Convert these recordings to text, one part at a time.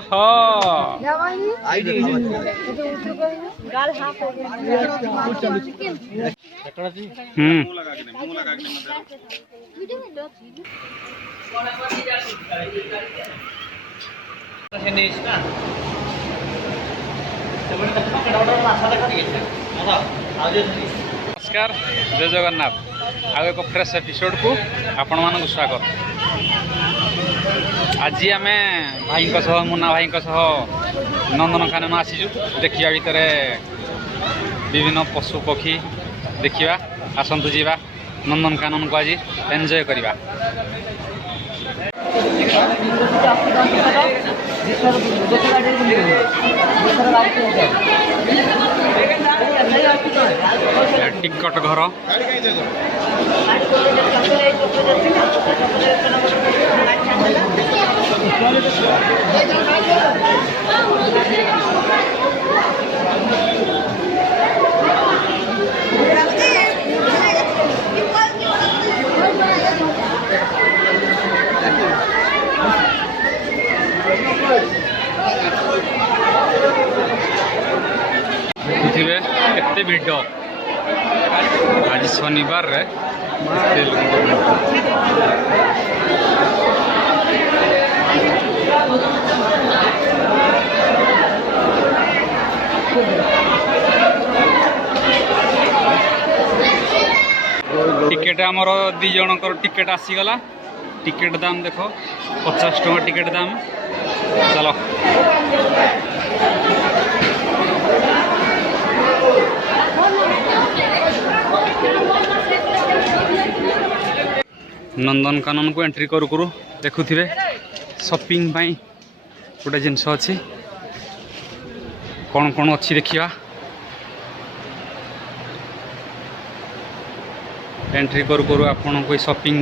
ओहो नमस्कार जय जगन्नाथ आउ एक फ्रेश एपिसोड को आपण मानक स्वागत। आज आम भाई मुन्ना भाई नंदनकानन आसीचु देखा भितर विभिन्न पशु पक्षी देखा आसतु जावा नंदनकानन को आज एंजॉय करवा। टिकट घर देखिए केते भिड़ आज शनिवार रे टिकेट आमर दी जनकर टिकेट आसीगला। टिकेट दाम देखो 50 टଙ୍କା टिकेट दाम। चलो नंदनकानन को एंट्री करू करू देखुथिबे शॉपिंग पाई गोटे जिनस अच्छी कौन कौन अच्छी देखिया। एंट्री करू करू आपन कोई शॉपिंग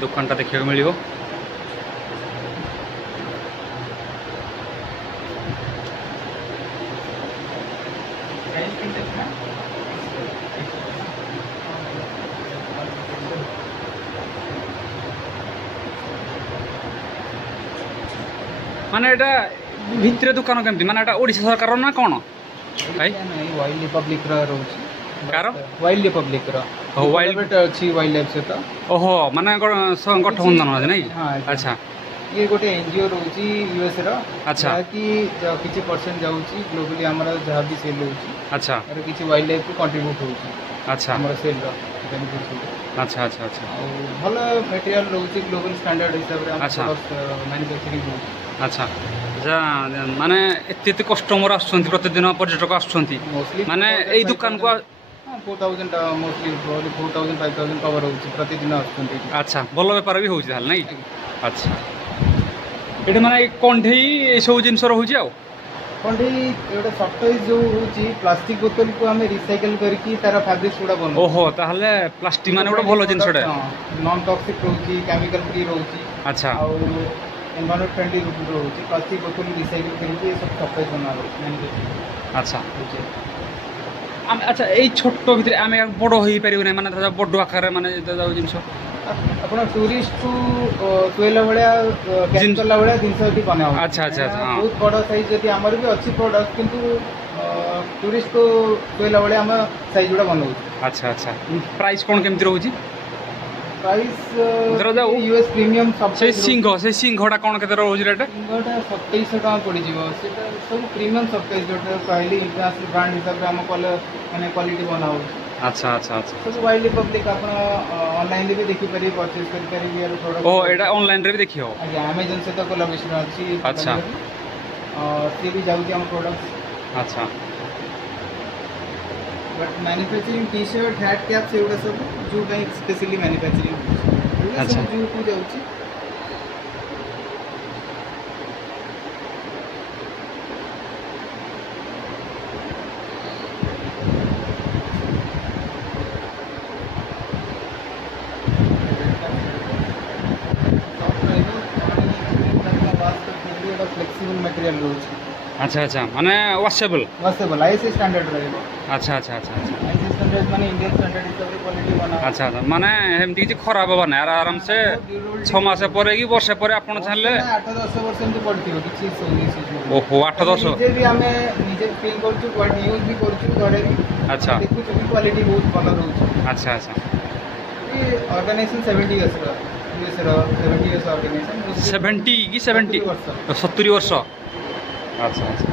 दुकान टा देखा मिलियो। माने एटा भितर दुकान केमती माने एटा ओडिशा सरकार ना कोन भाई वाइल्ड रिपब्लिक रा रहउची कार वाइल्ड रिपब्लिक रा हो वाइल्ड बेट अछि वाइल्ड लाइफ से तो ओहो माने गठबंधन है नहीं। हां अच्छा ये गोटे एनजीओ रहउची यूएस रा। अच्छा कि किछि परसेंट जाउची ग्लोबली हमरा जहां भी सेल होउची। अच्छा और किछि वाइल्ड लाइफ को कंट्रीब्यूट होउची। अच्छा हमरा सेल रा बेनिफिट होउची। अच्छा अच्छा अच्छा भलो मटेरियल रहउची ग्लोबल स्टैंडर्ड हिसाब रे अच्छा मैन्युफैक्चरिंग होउची। अच्छा जा माने एते कस्टमर आछंती प्रतिदिन पर्यटक आछंती माने एई दुकान को 4000 मोस्टली 4000 5000 कवर होउची प्रतिदिन आछंती। अच्छा भलो व्यापार भी होउची हाल नहीं। अच्छा एटे माने कंढेई ए सब जिंस रहउची आ कंढेई एटा सफ्टवेयर जो होउची प्लास्टिक बोतल को हमें रिसाइकल करके तारा फैब्रिक्स गुडा बनो। ओहो ताहले प्लास्टिक माने गोटे भलो जिंस डे नॉन टॉक्सिक रहउची केमिकल फ्री रहउची। अच्छा और एनवायरनमेंट फ्रेंडली रहउची प्लास्टिक बोतल रिसाइकल करके सब सफ्टवेयर बना रहउची। अच्छा अच्छा यही छोट भितर आम बड़ हो पार ना माने बड़ आकार माने जिन अपन टूरिस्ट को सुला भाया कैंसला भाया जिनस बना। अच्छा अच्छा अच्छा बहुत बड़ साइज जब आमर भी अच्छी प्रोडक्ट किंतु टूरिस्ट को सुला भाया आम साइज गुड़ा बनाऊ। अच्छा अच्छा प्राइस कौन केमती रोची प्राइस यूएस प्रीमियम सब से सिंहटा कौन केते रोज रेट सिंहटा 2700 टका पड़ी जीवो सेटा सब प्रीमियम सफ्टवेयर जोटा कहली इंटरनेशनल ब्रांड हिसाब रे हम माने क्वालिटी बनाऊ। अच्छा अच्छा अच्छा सब वाइल्ड रिपब्लिक आपण ऑनलाइन भी देखि पारी परचेज करि पारी यार प्रोडक्ट। ओ एटा ऑनलाइन रे भी देखि हो। आगे अमेज़न से तो कोलैबोरेशन अछि। अच्छा से भी जाउती हम प्रोडक्ट। अच्छा but manufacturing T shirt hat cap से उडा सब जो कहीं स्पेशली मैन्युफैक्चरिंग। अच्छा जो को जाउची फ्लेक्सिबल मटेरियल रोज अच्छा अच्छा माने वॉशेबल वॉशेबल आईएसआई स्टैंडर्ड रहेगा। अच्छा अच्छा अच्छा अच्छा आईएसआई स्टैंडर्ड माने इंडियन स्टैंडर्ड हिसाब से क्वालिटी बना। अच्छा अच्छा माने एमती किसी खराब होगा ना आराम से 6 मास पर कि वर्ष पर आपण चाहले 8-10 वर्ष एमती पड़थियो किछि सोनी सिस्टम। ओहो 8-10 निजे भी हमें निजे फील करछु क्वालिटी यूज भी करछु घरे भी। अच्छा देखु छु क्वालिटी बहुत भलो रहउछ। अच्छा अच्छा ये ऑर्गेनाइजेशन 70 इयर्स रो यूएस रो 70 इयर्स ऑर्गेनाइजेशन 70 कि 70 70 वर्ष अच्छा अच्छा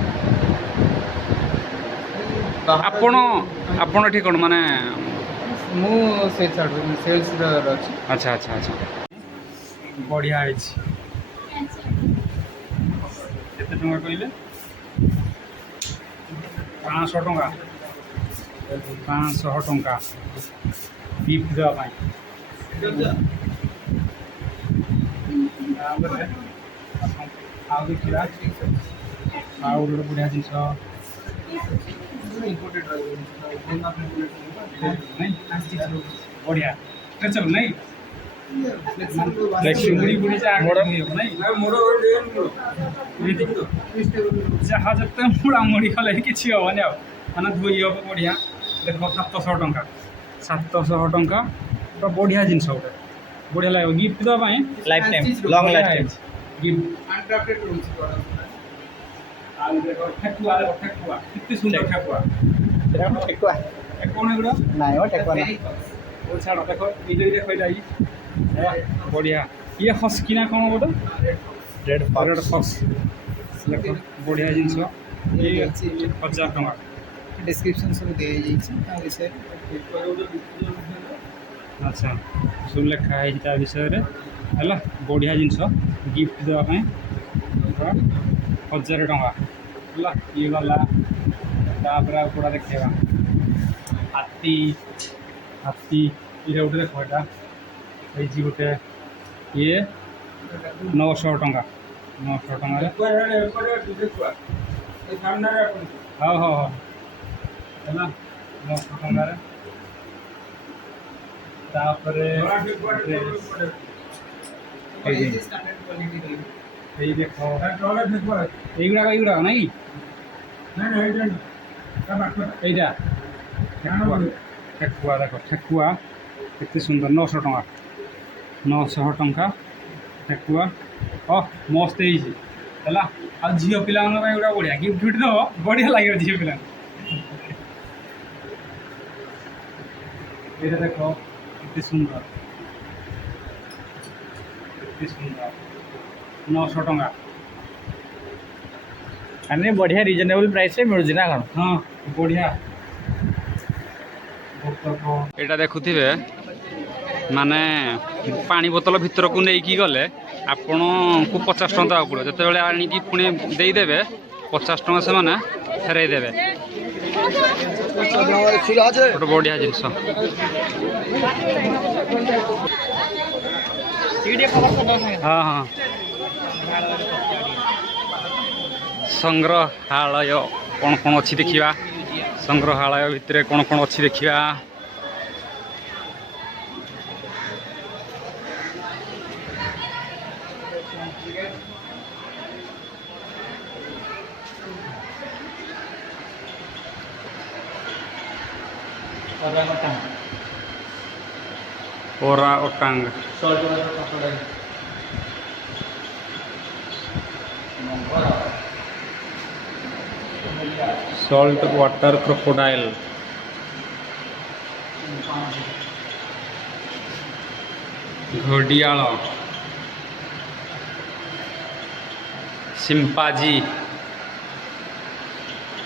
आपण आपण ठीक कोन माने मु सेल्स रो अछि। अच्छा अच्छा अच्छा बढ़िया है केते टंका कहले 500 टंका 500 टंका गिफ्ट देवा पाई आउ देखिया आउ गोटे बढ़िया जिनिस बढ़िया स्ट्रेचेबल नहीं बुढ़ी बुढ़ी जहाँ जब मुड़ा मुड़ी कले किसी हेनी आने धोई हम बढ़िया देख 700 टंका 700 टंका तो बढ़िया जिनस गोटे बढ़िया लगे गिफ्ट देवाई life time long life time gift अनक्राफ्टेड रूल्स ठेकुआ देखो ठेकुआ कितनी सुंदर ठेकुआ ठेकुआ कौन है गुड़ा नहीं हो ठेकुआ ना वो छाड़ देखो इधर देखो इधर बढ़िया ये हस किना कौन बोलो रेड रेड हस देखो बढ़िया जिनस ये 1000 टंका डिस्क्रिप्शन सब दे जाइछि ता विषय अच्छा सब लिखा है ता विषय रे हला बढ़िया जिनस गिफ्ट देवा ପାଇଁ 1000 टंका हला ये वाला तापर पूरा देखेबा हाथी हाथी ये गोटे देखो एटा ए जी गोटे ये 900 टंका 900 टंका हाँ हाँ हाँ है ना 900 टंका तापरे स्टैंडर्ड क्वालिटी रहेगी। ये देखो এইগুলা নাই এইটা ঠেকুয়া দেখো ঠেকুয়া কেতে সুন্দর 900 টଙ୍କା 900 ଟଙ୍କା ঠেকুয়া ମସ୍ତ ହେଇଛି ହେଲା ଆଉ ଝିଅ ପିଲାମାନଙ୍କ ପାଇଁ ଗୋଟେ ବଢ଼ିଆ ଗିଫ୍ଟ ଫିଫ୍ଟ ଦେବ ବଢ଼ିଆ ଲାଗିବ ଝିଅ ପିଲାଙ୍କୁ ଏଇଟା ଦେଖ କେତେ ସୁନ୍ଦର 900 ଟଙ୍କା अने बढ़िया रिजनेबल प्राइस रे मिलुजी ना कौन हाँ बढ़िया एटा देखुथिबे माने पानी बोतल भितर को नहीं गले आपण को 50 टंका देवा पड़ो जिते आनिकी पुणी देदेवे 50 टंका से माने फेरई देवे गोटे बढ़िया जिनस हाँ हाँ संग्रहालय कौन कौन अच्छी देखा संग्रहालय भितर कौन कौन अच्छी देखा ओरा ओटांग सॉल्ट वाटर क्रोकोडाइल घड़ियाल सिंपाजी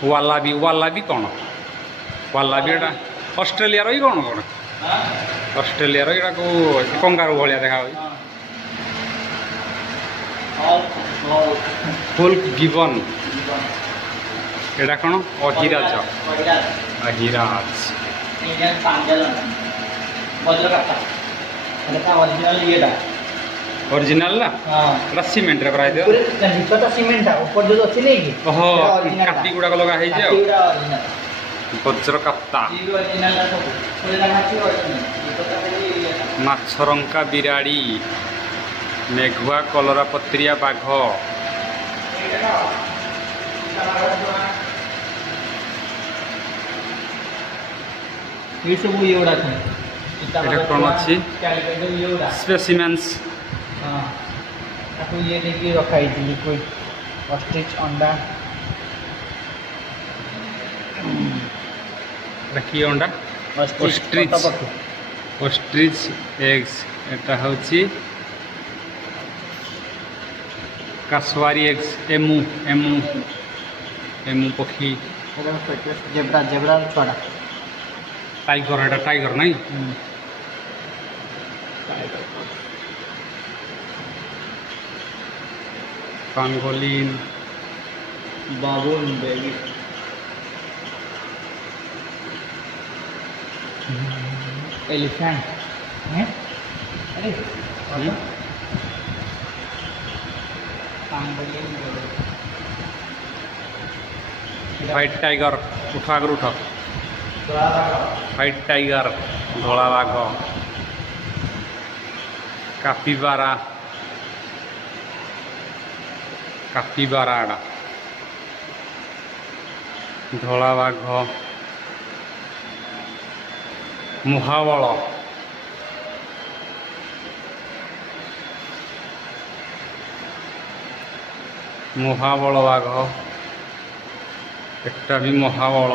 वालाबी वालाबी कौन वालाबी एटा ऑस्ट्रेलिया रो कौन कौन ऑस्ट्रेलिया रो एटा को कंगारू भलिया देखा फुल गिवन एटा कौन अहिराज अहिराज ओरिजिनल ना एटा सीमेंट रे कराई दियो भितरटा सीमेंट ऊपर जो अछि नै कि ओहो काटी गुडा लगा है जे वज्र काप्ता माछरंका बिराड़ी मेघुआ कलरा पत्रिया बाघ ये सब ये उड़ा था এটা কোন আছে कैलकुलेट ये उड़ा স্পেসিমেন্স हां आपको ये देखिए रखा है लिक्विड ऑस्ट्रिच अंडा এটা কি অন্ডা ऑस्ट्रिच অস্ট্রিচ এগস এটা হচ্ছে কাসওয়ারি এগস এমু এমু এমু পক্ষী जेब्रा जेब्रा छोड़ा টাইগর এটা টাইগর নাই পাঙ্গলিন बाबून बेबी एलिफेंट हैं अरे पांगोलिन হোয়াইট টাইগর উঠা আগে উঠ হোয়াইট টাইগর ধলা বাঘ কাপিবারা কাপিবারা এটা ধলা বাঘ মুহাবଳ মুহাবଳ বাঘ একটা ବି মহাবଳ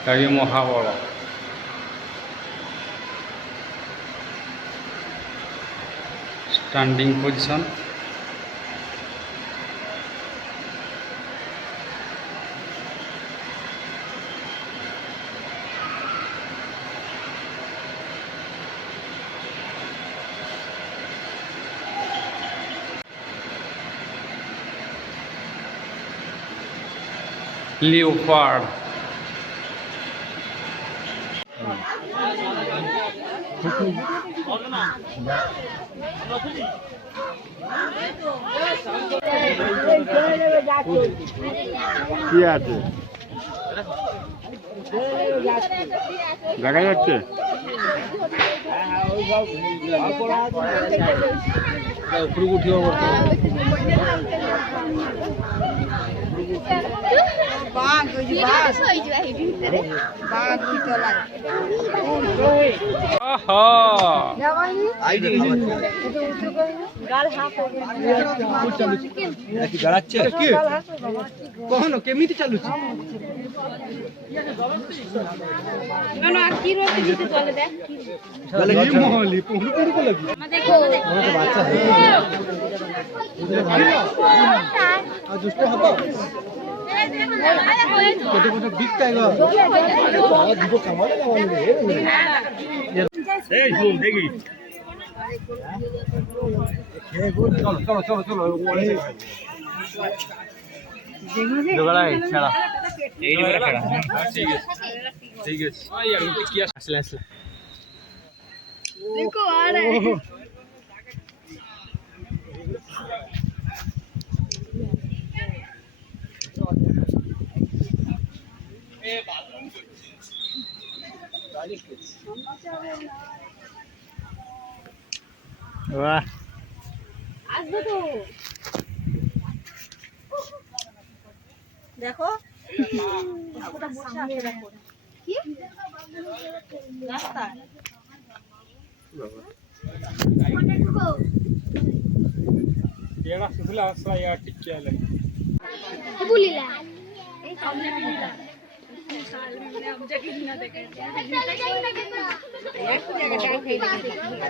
এটা ବି মহাবଳ স্ট্যান্ডিং পজিশন leopard কি আছে দেখা যাচ্ছে উপরକୁ ଉଠିବ କହନ କେମିତି ଚାଲୁଛି ঠিক আছে আসলে আসলে देखो आ रहा है वाह আসবে তো দেখো ওটা বসে আছে দেখো কি রাস্তা এড়া শুলা আসা ইয়া টিকে আলে বুলিলা এই সামনে বুলিলা साल में हम जगह ना देखे एक जगह खाई मन का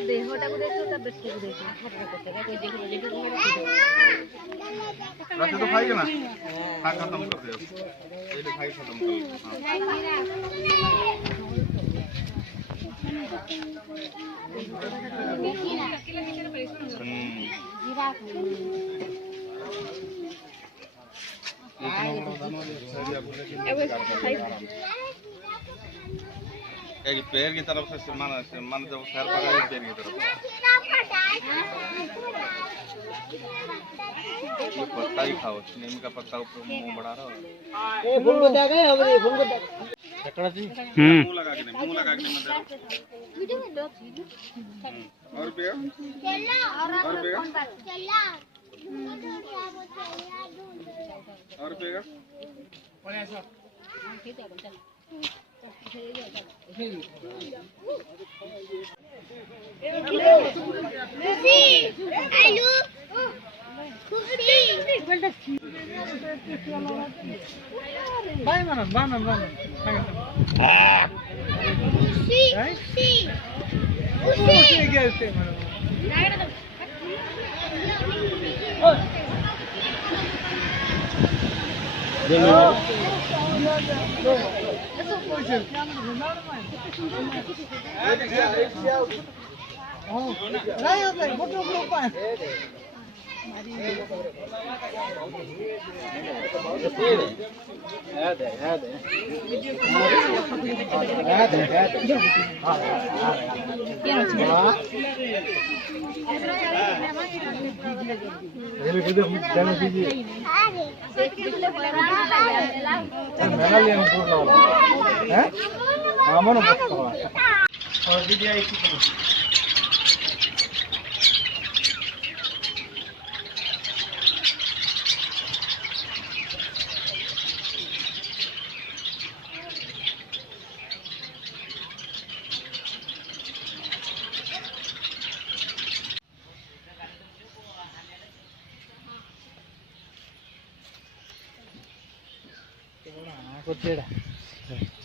देहटा को देखो तब बेस्ट को देखो हाथ को कोई देखो रात तो खाएगा ना खा खत्म कर दे ये तो खाई खत्म एक पैर की तरफ से मन जब सर पकड़ा पैर की तरफ ये पत्ता ही खाओ नीम का पत्ता ऊपर मुंह बढ़ा रहा हो फोन को दे गए हमरे फोन को मुंह लगा के मत वीडियो में लो और रुपया और रुपया और रुपया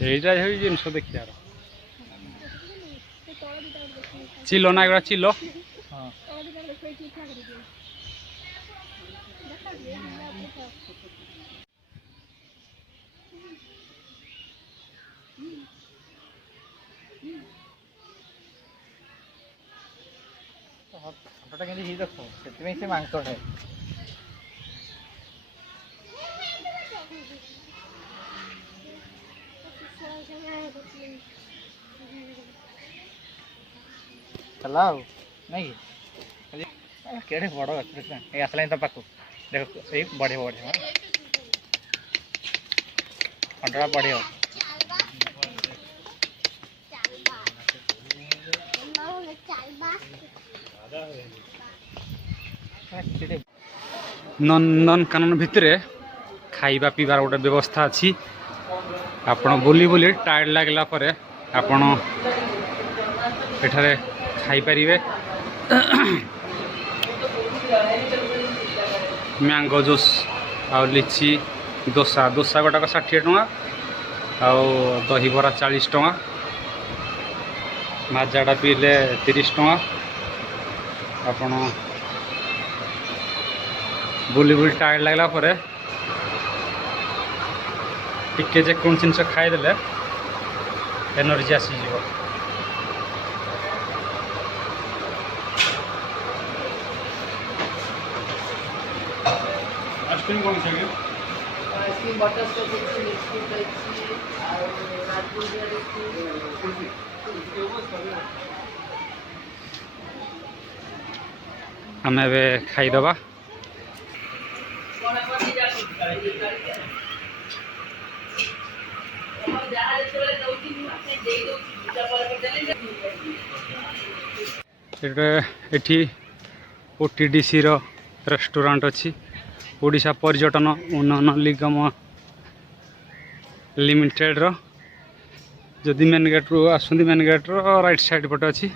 এইটা হই জিনিস দেখিয়ার চিলো না এগুলা চিলো ଫଟୋଟା କେମିତି ହେଇଛି ଦେଖ ସେଥିପାଇଁ ସେ ମାଂସ ଖାଏ चला नहीं केड़े बड़ आसला तो पाक देख बढ़े बढ़े अंडा बढ़े नंदनकानन भितर खाइबा पीबार गोटे व्यवस्था अच्छी आपण बुली बुली टायर्ड लगला परे आपण एठारे खाई परिवे मैंगो जूस आ लिची दोसा दोसा गोटाक 60 टଙ୍କା आउ दही बरा 40 टଙ୍କା माजाटा पीले 30 टଙ୍କା आपण बुली बुली टायर्ड लगला परे टिके जे कौन जिनस खाईदे एनर्जी आसीज आइसक्रीम कौन चाहिए आइसक्रीम बटर स्कॉच अच्छी बिस्कुट अच्छी और राजपुरी आम ए खाईदबा एठी ओटीडीसी रो रेस्टोरेंट अच्छी ओडिशा पर्यटन उन्नयन निगम लिमिटेड रो जदि मेन गेट रू आसुंदी main gate row right side पटे अच्छी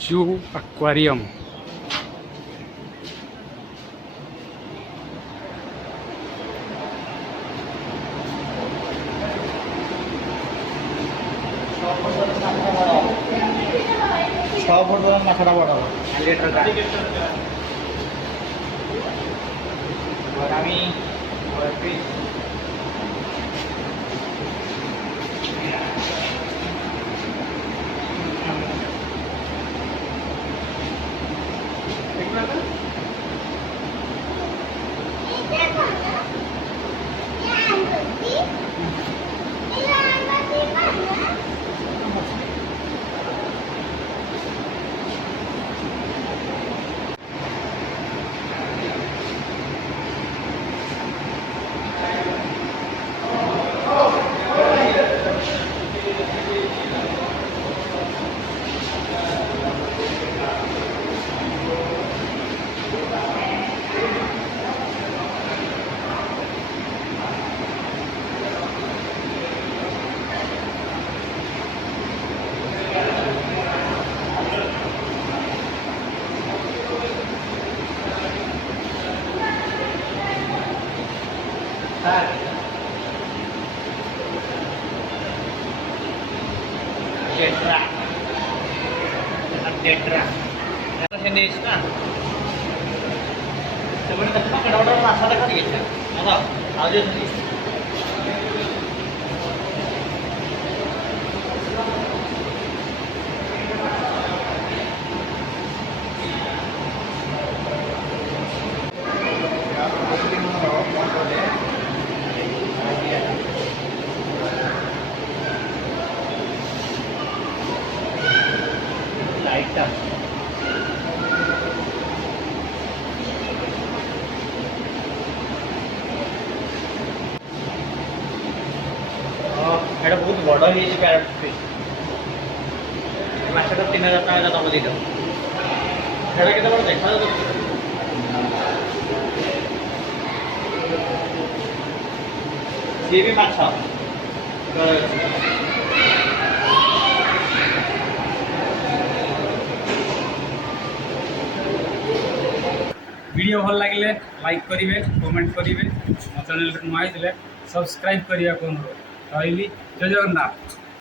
जू एक्वेरियम माछटा बड़ा टेट्रा टेट्रा से नेस ना ସେପଟେ ଦେଖୁନ କେଡ଼େ ବଡ଼ ମାଛ ଦେଖ ଟିକେ ହେଲା ଆଉ ଯେ ଲାଇଟ୍ଟା এটা ବହୁତ ବଡ଼ ହେଇଛି ପ୍ୟାରେଟ୍ ଫିସ୍ ମାଛଟା 3000 ଟଙ୍କା ତମ ଦେଇଦେବ ସେଇଟା କେତେ ବଡ଼ ଦେଖାଯାଉଛି ସିଏ ବି ମାଛ वीडियो भल लगे लाइक करेंगे कमेंट करेंगे मो चैनल नुआ सब्सक्राइब करने को अनुरोध रही जय जगन्नाथ।